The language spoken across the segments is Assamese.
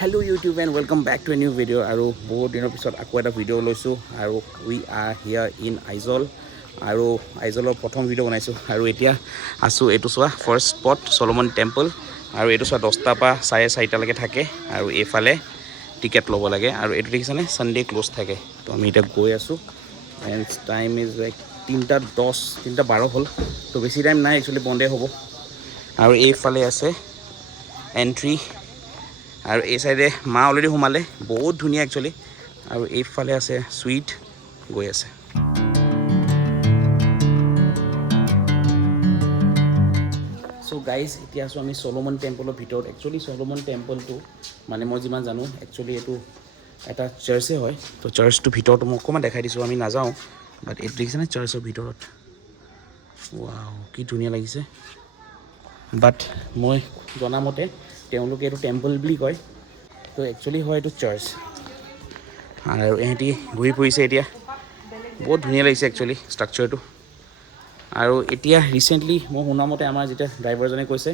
Hello YouTube and welcome back to a new video. আৰু বহুত দিনৰ পিছত আকৌ এটা ভিডিঅ' লৈছোঁ আৰু we are here in Aizawl আৰু আইজলৰ প্ৰথম ভিডিঅ' বনাইছোঁ আৰু এতিয়া আছোঁ এইটো চোৱা ফাৰ্ষ্ট স্পট চলমন টেম্পল আৰু এইটো চোৱা 10টা পৰা 4:30লৈকে থাকে আৰু এইফালে টিকেট ল'ব লাগে আৰু এইটো দেখিছানে সানডে ক্লোজ থাকে তো আমি এতিয়া গৈ আছোঁ এণ্ড টাইম ইজ লাইক 3:10 3:12 হ'ল তো বেছি টাইম নাই একচুৱেলি বন্ধে হ'ব আৰু এইফালে আছে এণ্ট্ৰি আৰু এই সাইডে মা অলৰেডি সোমালে বহুত ধুনীয়া একচুৱেলি আৰু এইফালে আছে সুইট গৈ আছে সো গাইজ এতিয়া আছোঁ আমি চলমন টেম্পলৰ ভিতৰত একচুৱেলি চলমন টেম্পলটো মানে মই যিমান জানো একচুৱেলি এইটো এটা চাৰ্চে হয় তো চাৰ্চটোৰ ভিতৰতো মই অকণমান দেখাই দিছোঁ আমি নাযাওঁ বাট এইটো দেখিছেনে চাৰ্চৰ ভিতৰত ৱাও কি ধুনীয়া লাগিছে বাট মই জনামতে তেওঁলোকে এইটো টেম্পল বুলি কয় তো একচুৱেলি হয় এইটো চাৰ্চ আৰু এহেঁতি ঘূৰি ফুৰিছে এতিয়া বহুত ধুনীয়া লাগিছে একচুৱেলি ষ্ট্ৰাকচাৰটো আৰু এতিয়া ৰিচেণ্টলি মই শুনামতে আমাৰ যেতিয়া ড্ৰাইভাৰজনে কৈছে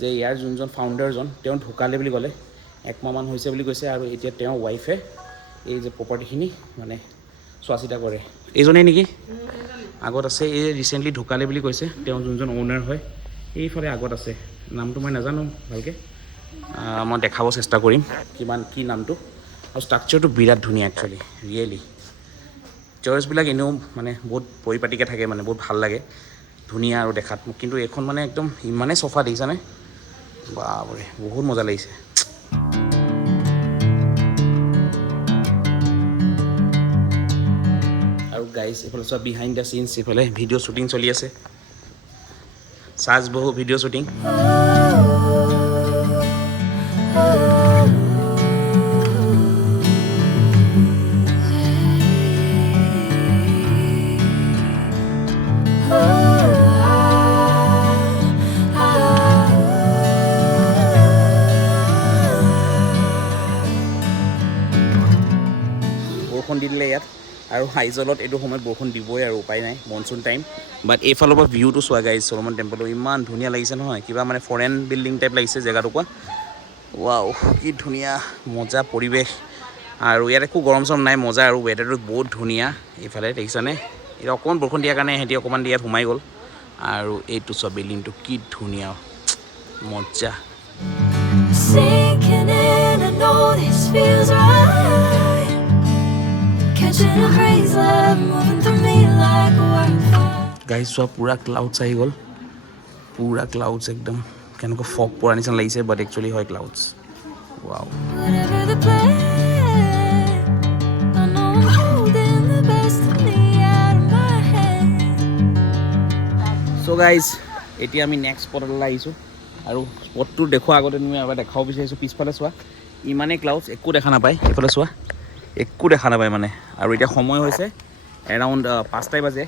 যে ইয়াৰ যোনজন ফাউণ্ডাৰজন তেওঁ ঢুকালে বুলি ক'লে একমাহমান হৈছে বুলি কৈছে আৰু এতিয়া তেওঁৰ ৱাইফে এই যে প্ৰপাৰ্টিখিনি মানে চোৱা চিতা কৰে এইজনেই নেকি আগত আছে এই ৰিচেণ্টলি ঢুকালে বুলি কৈছে তেওঁ যোনজন অ'নাৰ হয় এইফালে আগত আছে নামটো মই নাজানো ভালকৈ মই দেখাব চেষ্টা কৰিম কিমান কি নামটো আৰু ষ্ট্ৰাকচাৰটো বিৰাট ধুনীয়া একচুৱেলি ৰিয়েলি চাৰ্চবিলাক এনেও মানে বহুত পৰিপাটিকৈ থাকে মানে বহুত ভাল লাগে ধুনীয়া আৰু দেখাত কিন্তু এইখন মানে একদম ইমানেই চফা দেখিছানে বাপৰে বহুত মজা লাগিছে আৰু গাইজ এইফালে চোৱা বিহাইণ্ড দ্য চিনছ এইফালে ভিডিঅ' শ্বুটিং চলি আছে বহু ভিডিঅ' শ্বুটিং বৰষুণ দি দিলে ইয়াত আৰু আইজলত এইটো সময়ত বৰষুণ দিবই আৰু উপায় নাই মনচুন টাইম বাট এইফালৰ পৰা ভিউটো চোৱা গাইজ চলমন টেম্পলটো ইমান ধুনীয়া লাগিছে নহয় কিবা মানে ফৰেন বিল্ডিং টাইপ লাগিছে জেগাটুকুৰা ৱাও কি ধুনীয়া মজা পৰিৱেশ আৰু ইয়াত একো গৰম চৰম নাই মজা আৰু ৱেডাৰটো বহুত ধুনীয়া এইফালে দেখিছানে এতিয়া অকণমান বৰষুণ দিয়াৰ কাৰণে সিহঁতি অকণমান ইয়াত সোমাই গ'ল আৰু এইটো চোৱা বিল্ডিংটো কি ধুনীয়া মজা গাইজ চোৱা পুৰা ক্লাউডছ আহি গ'ল পুৰা ক্লাউডছ একদম কেনেকুৱা ফগ পৰা নিচিনা লাগিছে বাট একচুৱেলি হয় ক্লাউডছ ৱাও চ' গাইজ এতিয়া আমি নেক্সট স্পটলৈ আহিছোঁ আৰু স্পটটো দেখুওৱা আগতে তুমি এবাৰ দেখাব বিচাৰিছোঁ পিছফালে চোৱা ইমানেই ক্লাউডছ একো দেখা নাপায় এইফালে চোৱা একো দেখা নাপায় মানে আৰু এতিয়া সময় হৈছে এৰাউণ্ড 5টাই বাজে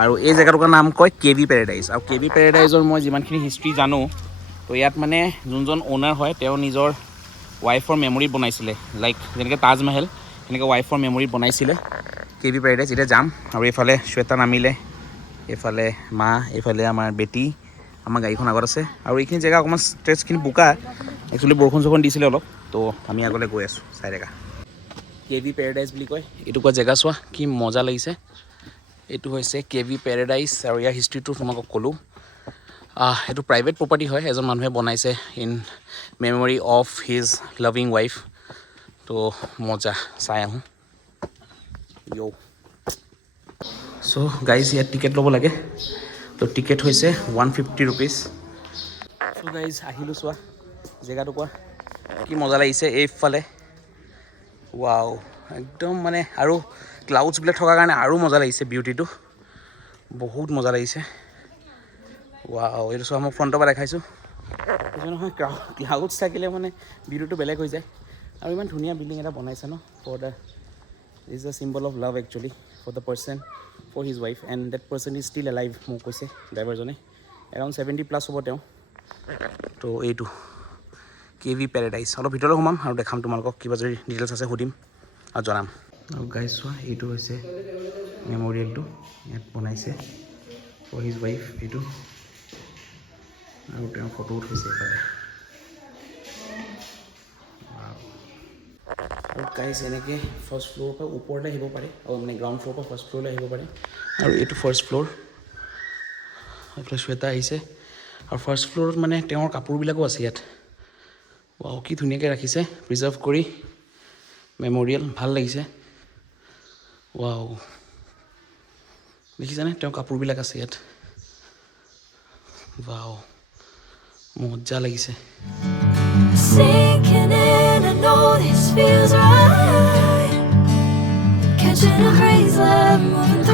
আৰু এই জেগাটুকুৰাৰ নাম কয় কেভি পেৰাডাইজ আৰু কেভি পেৰাডাইজৰ মই যিমানখিনি হিষ্ট্ৰী জানো তো ইয়াত মানে যোনজন অ'নাৰ হয় তেওঁ নিজৰ ৱাইফৰ মেমৰিত বনাইছিলে লাইক যেনেকৈ তাজমহল সেনেকৈ ৱাইফৰ মেমৰিত বনাইছিলে কেভি পেৰাডাইজ এতিয়া যাম আৰু এইফালে শ্বেতা নামিলে এইফালে মা এইফালে আমাৰ বেটি আমাৰ গাড়ীখন আগত আছে আৰু এইখিনি জেগা অকণমান ষ্ট্ৰেচখিনি বোকা একচুৱেলি বৰষুণ চৰষুণ দিছিলে অলপ তো আমি আগলৈ গৈ আছোঁ চাই দেখা কেভি পেৰাডাইজ বুলি কয় এইটুকুৰা জেগা চোৱা কি মজা লাগিছে এইটো হৈছে কেভি পেৰাডাইজ আৰু ইয়াৰ হিষ্ট্ৰীটো তোমালোকক ক'লোঁ এইটো প্ৰাইভেট প্ৰপাৰ্টি হয় এজন মানুহে বনাইছে in memory of his loving wife তো মজা চাই আহোঁ য়' চ' গাইজ ইয়াত টিকেট ল'ব লাগে তো টিকেট হৈছে 150 ৰুপিজ চ' গাইজ আহিলোঁ চোৱা জেগাটুকুৰা কি মজা লাগিছে এইফালে ৱাও একদম মানে আৰু ক্লাউডছবিলাক থকাৰ কাৰণে আৰু মজা লাগিছে বিউটিটো বহুত মজা লাগিছে ৱাও এইটো চোৱা মই ফ্ৰণ্টৰ পৰা দেখাইছোঁ এইটো নহয় ক্লাউডছ থাকিলে মানে বিউটিটো বেলেগ হৈ যায় আৰু ইমান ধুনীয়া বিল্ডিং এটা বনাইছে ন for the is the symbol of love actually for the person for his wife and that person is still alive মোক কৈছে ড্ৰাইভাৰজনে এৰাউণ্ড 70+ হ'ব তেওঁ তো এইটো কেভি পেৰাডাইজ অলপ ভিতৰলৈ সোমাম আৰু দেখাম তোমালোকক কিবা যদি ডিটেইলছ আছে সুধিম আৰু জনাম আৰু গাইজ চোৱা এইটো হৈছে মেমৰিয়েলটো ইয়াত বনাইছে ফৰ হিজ ৱাইফ এইটো আৰু তেওঁ ফটো উঠিছে এইফালে আৰু গাইজ এনেকৈ ফাৰ্ষ্ট ফ্ল'ৰৰ পৰা ওপৰলৈ আহিব পাৰে আৰু মানে গ্ৰাউণ্ড ফ্ল'ৰৰ পৰা ফাৰ্ষ্ট ফ্ল'ৰলৈ আহিব পাৰে আৰু এইটো ফাৰ্ষ্ট ফ্ল'ৰ এইফালে শ্বেতাৰ আহিছে আৰু ফাৰ্ষ্ট ফ্ল'ৰত মানে তেওঁৰ কাপোৰবিলাকো আছে ইয়াত ৱাও কি ধুনীয়াকৈ ৰাখিছে প্ৰিজাৰ্ভ কৰি মেম'ৰিয়েল ভাল লাগিছে ৱাও দেখিছানে তেওঁৰ কাপোৰবিলাক আছে ইয়াত ৱাও মজা লাগিছে Sinking in, I know this feels right. Catching a breeze, love moving